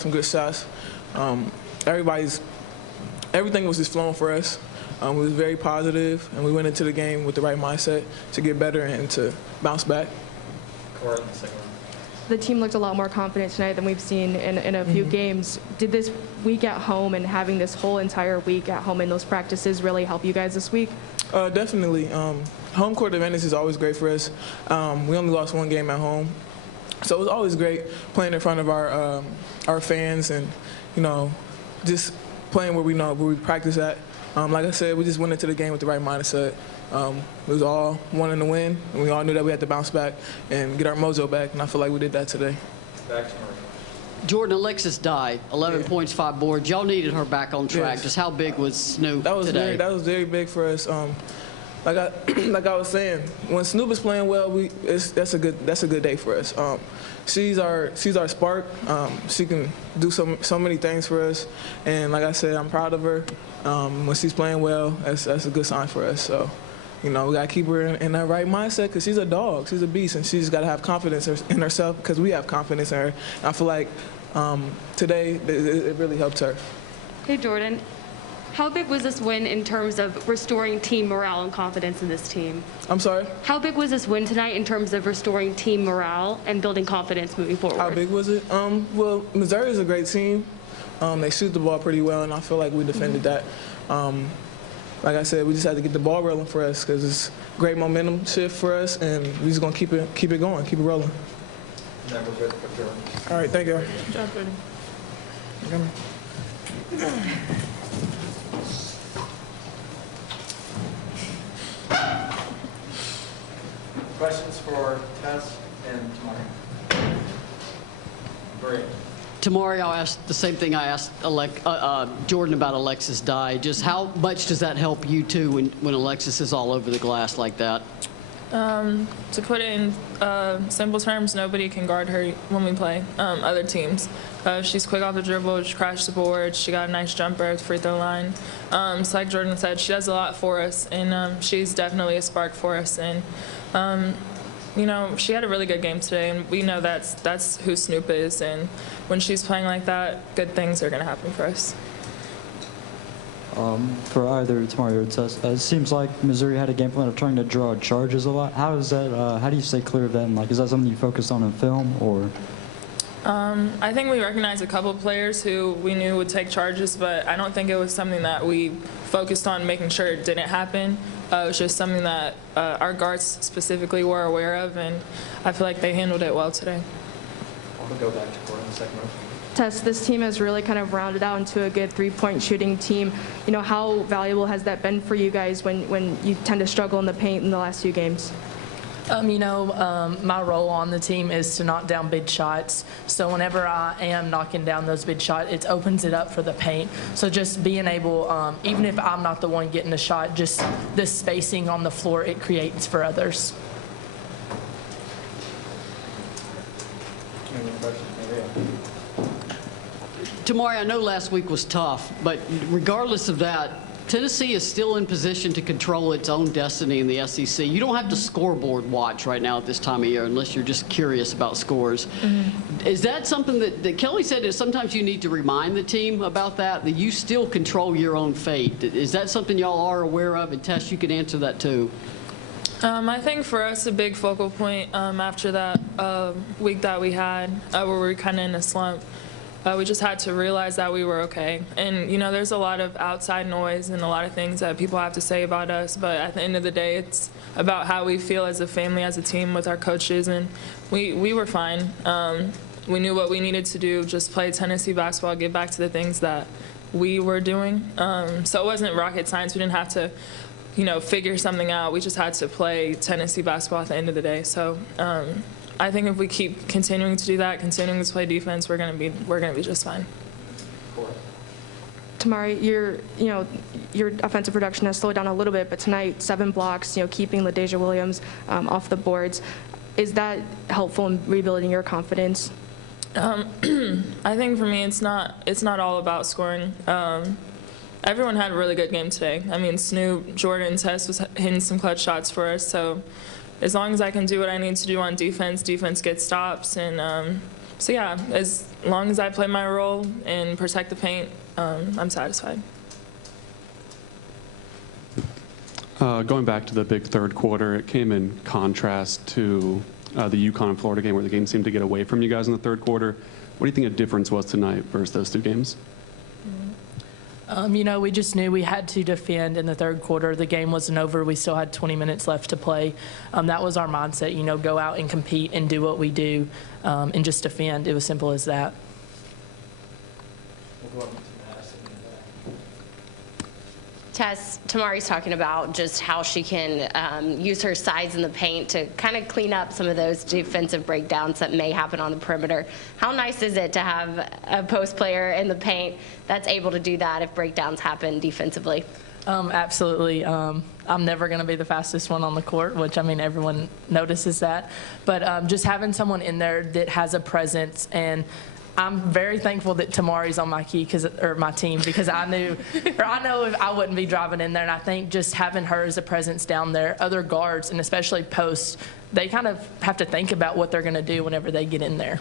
some good shots. Everything was just flowing for us. It was very positive, and we went into the game with the right mindset to get better and to bounce back. The team looked a lot more confident tonight than we've seen in a few games. Did this week at home and having this whole entire week at home in those practices really help you guys this week? Definitely. Home court advantage is always great for us. We only lost one game at home, so it was always great playing in front of our fans and, just playing where we practice at. Like I said, we just went into the game with the right mindset. We was all wanting to win, and we all knew that we had to bounce back and get our mojo back, and I feel like we did that today. Jordan, Alexis Dye, 11 points, 5 boards. Y'all needed her back on track. Yes. Just how big was Snoop today? That was very big for us. Like I was saying, when Snoop is playing well, that's a good day for us. She's our spark. She can do so many things for us, and like I said, I'm proud of her. When she's playing well, that's a good sign for us. So, we gotta keep her in that right mindset because she's a dog, she's a beast, and she's gotta have confidence in herself because we have confidence in her. And I feel like today it really helped her. Hey Jordan, how big was this win in terms of restoring team morale and confidence in this team? I'm sorry? How big was this win tonight in terms of restoring team morale and building confidence moving forward? How big was it? Well, Missouri is a great team. They shoot the ball pretty well, and I feel like we defended that. Like I said, we just had to get the ball rolling for us because it's great momentum shift for us, and we're just gonna keep it going, keep it rolling. All right, thank you. Good job, Jordan. Questions for Tess and Tamari? Great. Tamari, I'll ask the same thing I asked Jordan about Alexis Dye. Just how much does that help you, too, when Alexis is all over the glass like that? To put it in simple terms, nobody can guard her when we play other teams. She's quick off the dribble, she crashed the board, she got a nice jumper at the free throw line. So like Jordan said, she does a lot for us, and she's definitely a spark for us. And she had a really good game today, and we know that's who Snoop is. And when she's playing like that, good things are going to happen for us. For either Tamari or Tess, it seems like Missouri had a game plan of trying to draw charges a lot. How is that? How do you stay clear of that? And, is that something you focused on in film, or? I think we recognized a couple of players who we knew would take charges, but I don't think it was something that we focused on making sure it didn't happen. It was just something that our guards specifically were aware of, and I feel like they handled it well today. I'll go back to Corey in the second motion. Tess, this team has really kind of rounded out into a good three-point shooting team. How valuable has that been for you guys when you tend to struggle in the paint in the last few games? My role on the team is to knock down big shots. So whenever I am knocking down those big shots, it opens it up for the paint. So just being able, even if I'm not the one getting the shot, just the spacing on the floor it creates for others. Any questions? Tamari, I know last week was tough, but regardless of that, Tennessee is still in position to control its own destiny in the SEC. You don't have to scoreboard watch right now at this time of year unless you're just curious about scores. Is that something that Kellie said is sometimes you need to remind the team about that you still control your own fate? Is that something y'all are aware of? And Tess, you could answer that too. I think for us a big focal point after that week that we had where we were kind of in a slump, we just had to realize that we were okay. And, there's a lot of outside noise and a lot of things that people have to say about us, but at the end of the day, it's about how we feel as a family, as a team with our coaches, and we were fine. We knew what we needed to do, just play Tennessee basketball, get back to the things that we were doing. So it wasn't rocket science. We didn't have to, figure something out. We just had to play Tennessee basketball at the end of the day. So I think if we keep continuing to do that, continuing to play defense, we're gonna be just fine. Tamari, your offensive production has slowed down a little bit, but tonight 7 blocks, keeping LaDasia Williams off the boards. Is that helpful in rebuilding your confidence? I think for me, it's not all about scoring. Everyone had a really good game today. I mean, Snoop, Jordan, Tess was hitting some clutch shots for us. So as long as I can do what I need to do on defense, defense gets stops, and So yeah, as long as I play my role and protect the paint, I'm satisfied. Going back to the big third quarter, it came in contrast to the UConn-Florida game where the game seemed to get away from you guys in the third quarter. What do you think a difference was tonight versus those two games? You know, we just knew we had to defend in the third quarter. The game wasn't over. We still had 20 minutes left to play. That was our mindset, you know, go out and compete and do what we do and just defend. It was simple as that. We'll go up to Madison in the back. Tess, Tamari's talking about just how she can use her size in the paint to kind of clean up some of those defensive breakdowns that may happen on the perimeter. How nice is it to have a post player in the paint that's able to do that if breakdowns happen defensively? Absolutely. I'm never going to be the fastest one on the court, which, I mean, everyone notices that. But just having someone in there that has a presence, and I'm very thankful that Tamari's on my team because I know if I wouldn't be driving in there. And I think just having her as a presence down there, other guards, and especially posts, they kind of have to think about what they're going to do whenever they get in there.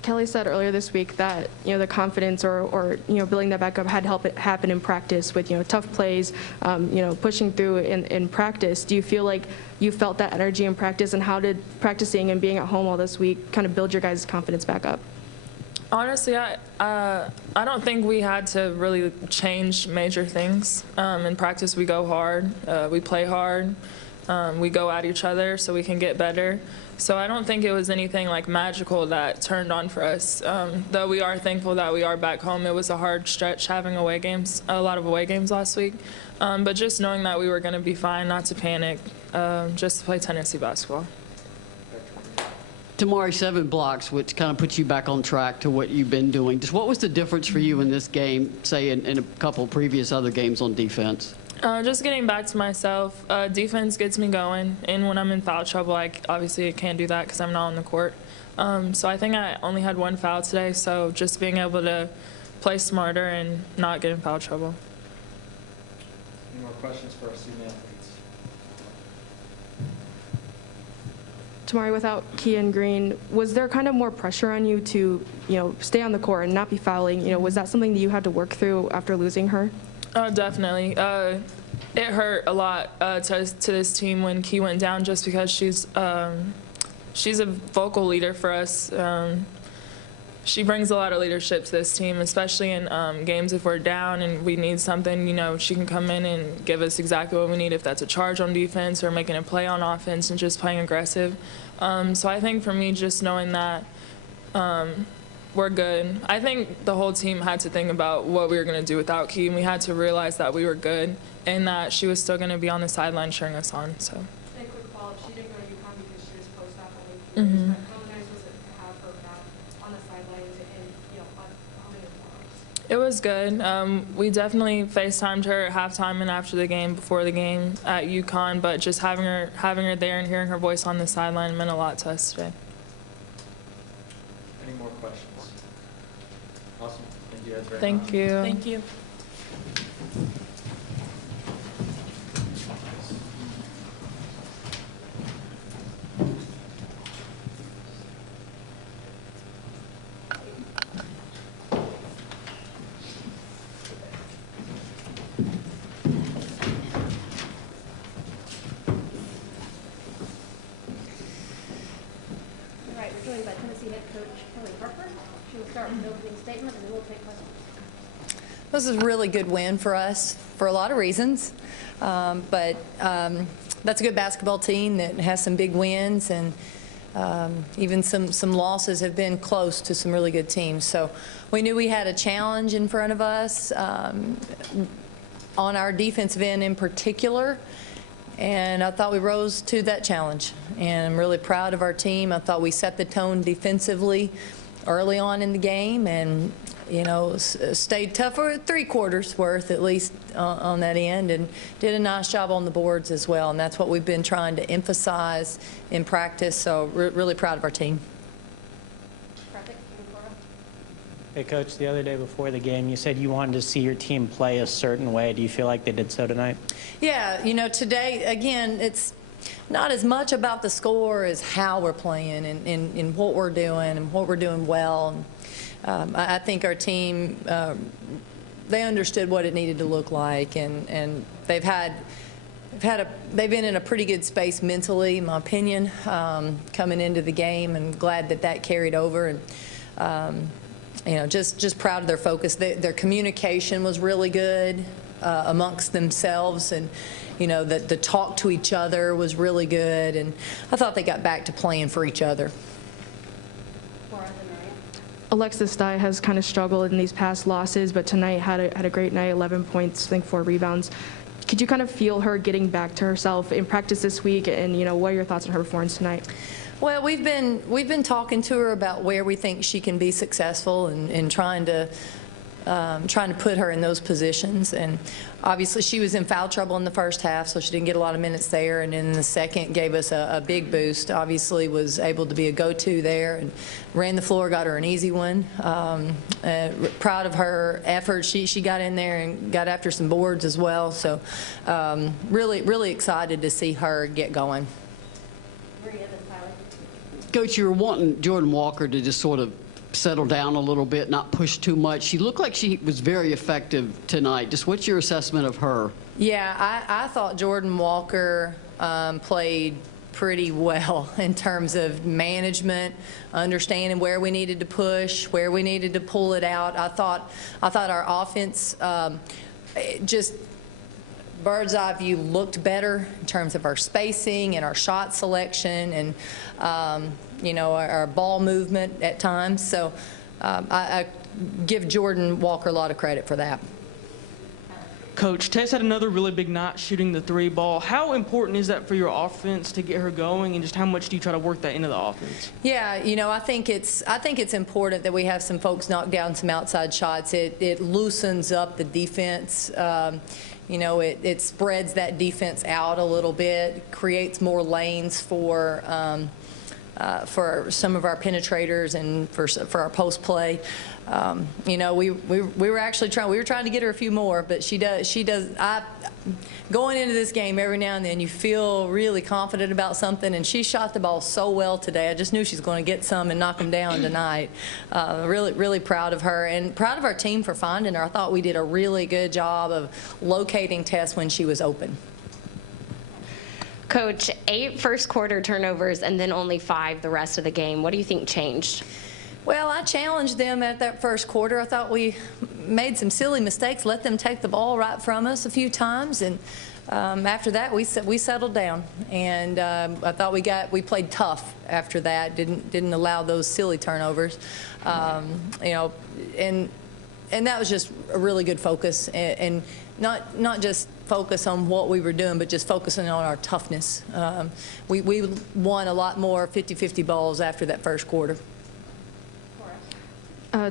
Kellie said earlier this week that, you know, the confidence or you know, building that back up had helped it happen in practice with, you know, tough plays, you know, pushing through in practice. Do you feel like you felt that energy in practice, and how did practicing and being at home all this week kind of build your guys' confidence back up? Honestly, I don't think we had to really change major things. In practice, we go hard, we play hard, we go at each other so we can get better. So I don't think it was anything like magical that turned on for us. Though we are thankful that we are back home. It was a hard stretch having a lot of away games last week. But just knowing that we were going to be fine, not to panic, just to play Tennessee basketball. Tamari, 7 blocks, which kind of puts you back on track to what you've been doing. Just what was the difference for you in this game, say in a couple previous other games on defense? Just getting back to myself. Defense gets me going, and when I'm in foul trouble, obviously I can't do that because I'm not on the court. So I think I only had 1 foul today, so just being able to play smarter and not get in foul trouble. Any more questions for our student athletes? Tamari, without Kean Green, was there kind of more pressure on you to, you know, stay on the court and not be fouling? You know, was that something that you had to work through after losing her? Definitely. It hurt a lot to this team when Key went down, just because she's a vocal leader for us. She brings a lot of leadership to this team, especially in games if we're down and we need something. You know, she can come in and give us exactly what we need, if that's a charge on defense or making a play on offense and just playing aggressive. So I think for me, just knowing that we're good. I think the whole team had to think about what we were going to do without Key, and we had to realize that we were good and that she was still going to be on the sideline cheering us on. So. And a quick follow-up, she didn't go to UConn because she was post-op only. But how nice was it to have her back on the sidelines and, you know, humming and It was good. We definitely FaceTimed her at halftime and after the game, before the game at UConn, but just having her there and hearing her voice on the sideline meant a lot to us today. Any more questions? Awesome. Thank you guys very much. Thank you. Thank you. All right, we're joined by Tennessee head coach Kellie Harper. She will start with an opening statement, and then we'll take questions. This is a really good win for us for a lot of reasons, but that's a good basketball team that has some big wins, and even some losses have been close to some really good teams. So we knew we had a challenge in front of us on our defensive end in particular, and I thought we rose to that challenge. And I'm really proud of our team. I thought we set the tone defensively early on in the game, and you know, stayed tough for 3 quarters worth at least on that end, and did a nice job on the boards as well. And that's what we've been trying to emphasize in practice. So really proud of our team. Hey, Coach, the other day before the game, you said you wanted to see your team play a certain way. Do you feel like they did so tonight? Yeah, you know, today, again, not as much about the score as how we're playing and what we're doing and what we're doing well. I think our team, they understood what it needed to look like, and they've been in a pretty good space mentally, in my opinion, coming into the game, and glad that carried over. And you know, just proud of their focus. Their communication was really good amongst themselves, and you know, the talk to each other was really good, and I thought they got back to playing for each other. Alexis Dye has kind of struggled in these past losses, but tonight had a great night, 11 points, I think 4 rebounds. Could you kind of feel her getting back to herself in practice this week, and you know, what are your thoughts on her performance tonight? Well, we've been talking to her about where we think she can be successful, and trying to put her in those positions. And obviously she was in foul trouble in the first half, so she didn't get a lot of minutes there, and in the second gave us a big boost. Obviously was able to be a go-to there and ran the floor, got her an easy one. Proud of her effort. She got in there and got after some boards as well, so really excited to see her get going. Coach, you were wanting Jordan Walker to just sort of settle down a little bit, not push too much. She looked like she was very effective tonight. Just what's your assessment of her? Yeah, I thought Jordan Walker played pretty well in terms of management, understanding where we needed to push, where we needed to pull it out. I thought our offense just bird's eye view looked better in terms of our spacing and our shot selection, and you know, our ball movement at times. So I give Jordan Walker a lot of credit for that. Coach, Tess had another really big night shooting the 3 ball. How important is that for your offense to get her going, and just how much do you try to work that into the offense? Yeah, you know, I think it's important that we have some folks knock down some outside shots. It loosens up the defense. You know, it spreads that defense out a little bit, creates more lanes for some of our penetrators and for our post play. You know, we were actually trying to get her a few more, but she does. Going into this game, every now and then you feel really confident about something, and she shot the ball so well today. I just knew she's going to get some and knock them down tonight. Really proud of her, and proud of our team for finding her. I thought we did a really good job of locating Tess when she was open. Coach, 8 first quarter turnovers and then only 5 the rest of the game. What do you think changed? Well, I challenged them at that first quarter. I thought we made some silly mistakes, let them take the ball right from us a few times, and after that we settled down. And I thought we played tough after that. Didn't allow those silly turnovers. You know, and that was just a really good focus, and not just focus on what we were doing, but just focusing on our toughness. We won a lot more 50-50 balls after that first quarter.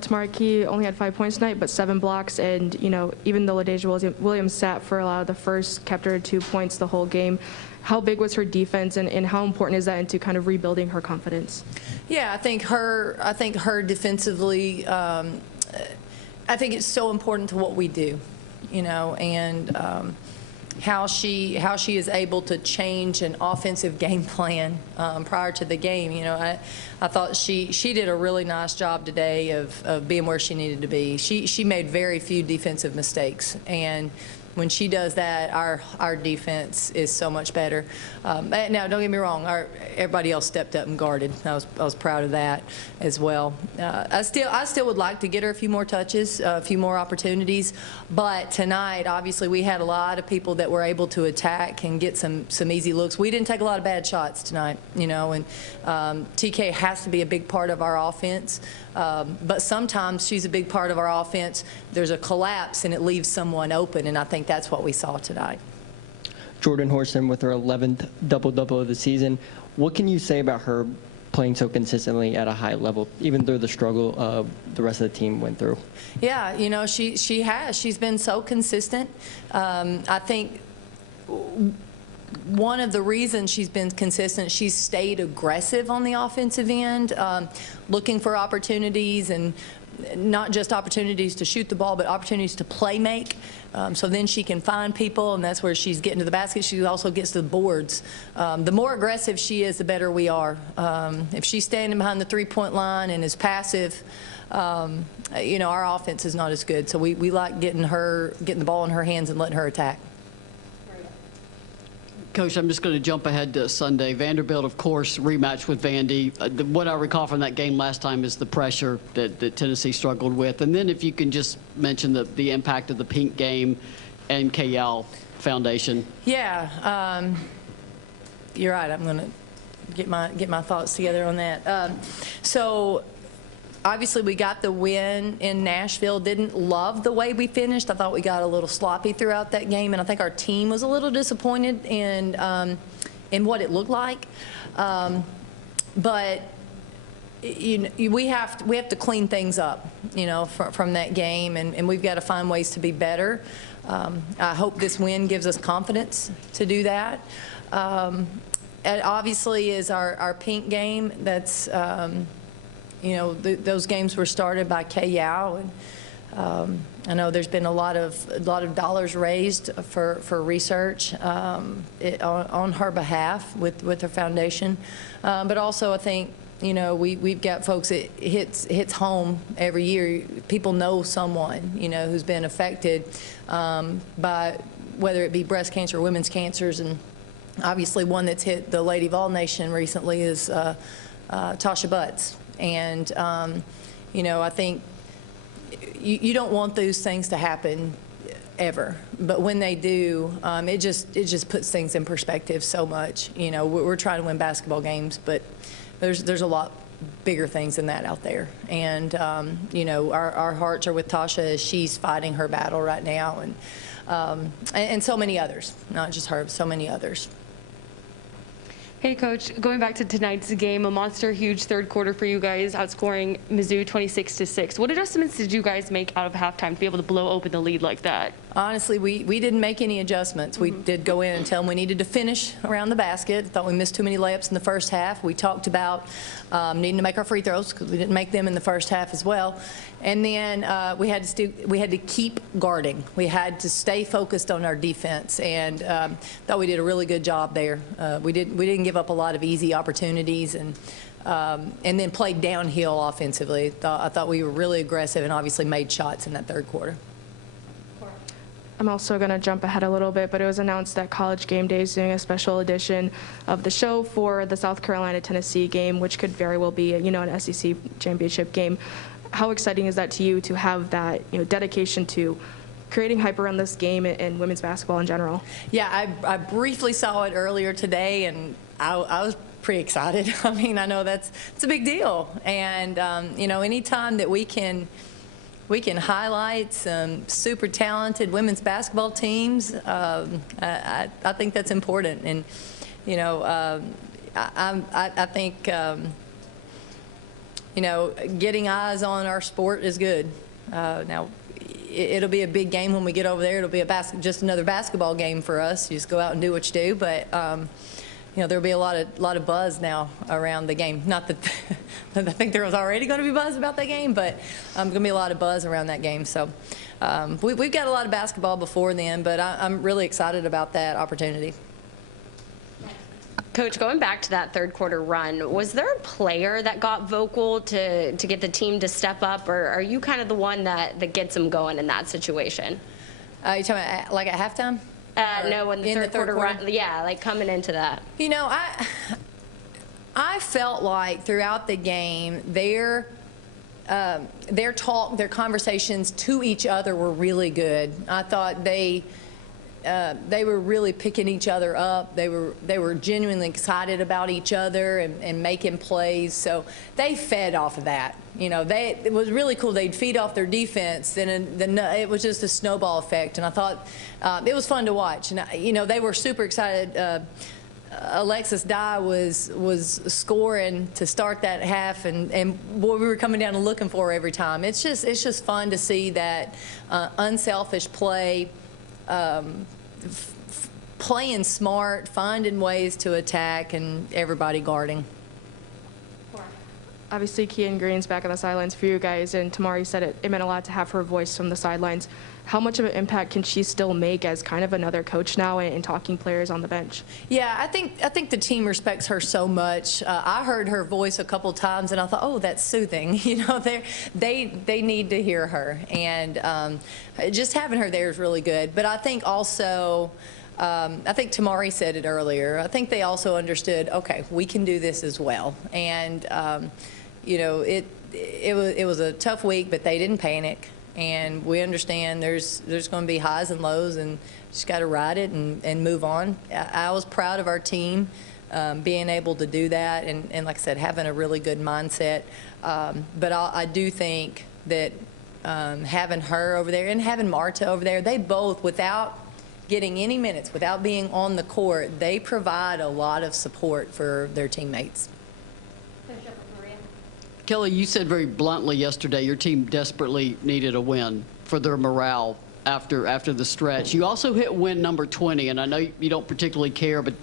Tamara Key only had 5 points tonight, but 7 blocks, and you know, even though LaDeja Williams sat for a lot of the first, kept her to 2 points the whole game. How big was her defense, and how important is that into kind of rebuilding her confidence? Yeah, I think her defensively. I think it's so important to what we do, you know, and how she is able to change an offensive game plan prior to the game. You know, I thought she did a really nice job today of being where she needed to be. She made very few defensive mistakes, and when she does that, our defense is so much better. Now, don't get me wrong, everybody else stepped up and guarded. I was proud of that as well. I still would like to get her a few more touches, a few more opportunities. But tonight, obviously, we had a lot of people that were able to attack and get some easy looks. We didn't take a lot of bad shots tonight, you know, and TK has to be a big part of our offense. But sometimes she's a big part of our offense. There's a collapse and it leaves someone open, and I think that's what we saw tonight. Jordan Horson with her 11th double-double of the season. What can you say about her playing so consistently at a high level, even through the struggle the rest of the team went through? Yeah, you know, she has. She's been so consistent. I think one of the reasons she's been consistent, she's stayed aggressive on the offensive end, looking for opportunities, and not just opportunities to shoot the ball, but opportunities to play make. So then she can find people, and that's where she's getting to the basket. She also gets to the boards. The more aggressive she is, the better we are. If she's standing behind the three-point line and is passive, you know, our offense is not as good. So we like getting the ball in her hands and letting her attack. Coach, I'm just going to jump ahead to Sunday. Vanderbilt, of course, rematch with Vandy. What I recall from that game last time is the pressure that Tennessee struggled with. And then if you can just mention the impact of the Pink game and KL Foundation. Yeah, you're right. I'm going to get my thoughts together on that. So obviously we got the win in Nashville. Didn't love the way we finished. I thought we got a little sloppy throughout that game, and I think our team was a little disappointed in what it looked like. But you know, we have to clean things up, you know, from that game, and we've got to find ways to be better. I hope this win gives us confidence to do that. And obviously is our Pink game. That's you know, those games were started by Kay Yao, and I know there's been a lot of dollars raised for research on her behalf with her foundation, but also I think, you know, we've got folks, it hits home every year. People know someone, you know, who's been affected by whether it be breast cancer or women's cancers, and obviously one that's hit the Lady Vol Nation recently is Tasha Butts. And, you know, I think you don't want those things to happen ever. But when they do, it just puts things in perspective so much. You know, we're trying to win basketball games, but there's a lot bigger things than that out there. And, you know, our hearts are with Tasha as she's fighting her battle right now. And so many others, not just her, but so many others. Hey, Coach, going back to tonight's game, a monster huge third quarter for you guys, outscoring Mizzou 26-6. What adjustments did you guys make out of halftime to be able to blow open the lead like that? Honestly, we didn't make any adjustments. We did go in and tell them we needed to finish around the basket. Thought we missed too many layups in the first half. We talked about needing to make our free throws because we didn't make them in the first half as well. And then we had to keep guarding. We had to stay focused on our defense, and thought we did a really good job there. We didn't give up a lot of easy opportunities, and then played downhill offensively. I thought we were really aggressive and obviously made shots in that third quarter. I'm also going to jump ahead a little bit, but it was announced that College Game Day is doing a special edition of the show for the South Carolina-Tennessee game, which could very well be, you know, an SEC championship game. How exciting is that to you to have that, you know, dedication to creating hype around this game and women's basketball in general? Yeah, I briefly saw it earlier today, and I was pretty excited. I mean, I know it's a big deal, and you know, anytime that we can highlight some super talented women's basketball teams, I think that's important. And, you know, I think, you know, getting eyes on our sport is good. Now, it'll be a big game when we get over there. It'll be just another basketball game for us. You just go out and do what you do. But, you know, there'll be a lot of buzz now around the game. Not that I think there was already going to be buzz about that game, but going to be a lot of buzz around that game. So we've got a lot of basketball before then, but I'm really excited about that opportunity. Coach, going back to that third quarter run, was there a player that got vocal to get the team to step up, or are you kind of the one that gets them going in that situation? You talking about like at halftime? No, in the third quarter run. Yeah, like coming into that. You know, I felt like throughout the game, their talk, their conversations to each other were really good. I thought they were really picking each other up. They were genuinely excited about each other and making plays. So they fed off of that. You know, it was really cool. They'd feed off their defense, then it was just a snowball effect. And I thought it was fun to watch. And you know, they were super excited. Alexis Dye was scoring to start that half, and boy, we were coming down and looking for her every time. It's just fun to see that unselfish play. playing smart, finding ways to attack, and everybody guarding. Obviously, Kean Green's back on the sidelines for you guys, and Tamari said it meant a lot to have her voice from the sidelines. How much of an impact can she still make as kind of another coach now and talking players on the bench? Yeah, I think the team respects her so much. I heard her voice a couple times, and I thought, oh, that's soothing. You know, they need to hear her, and just having her there is really good. But I think also. I think Tamari said it earlier. I think they also understood, okay, we can do this as well. And, you know, it was a tough week, but they didn't panic. And we understand there's going to be highs and lows, and just got to ride it and move on. I was proud of our team being able to do that, and like I said, having a really good mindset. But I do think that having her over there and having Marta over there, they both, without getting any minutes, without being on the court, they provide a lot of support for their teammates. Kellie, you said very bluntly yesterday your team desperately needed a win for their morale after the stretch. You also hit win number 20, and I know you don't particularly care, but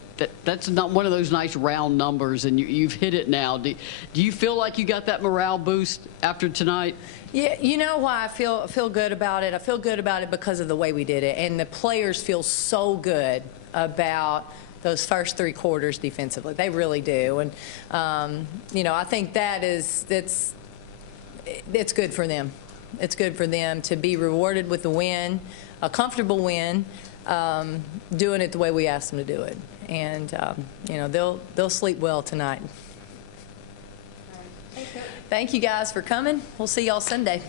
that's not one of those nice round numbers, and you've hit it now. Do you feel like you got that morale boost after tonight? Yeah, you know why I feel good about it? I feel good about it because of the way we did it, and the players feel so good about those first 3 quarters defensively. They really do, and you know, I think it's good for them. It's good for them to be rewarded with the win, a comfortable win, doing it the way we asked them to do it, and you know, they'll sleep well tonight. Thank you guys for coming. We'll see y'all Sunday.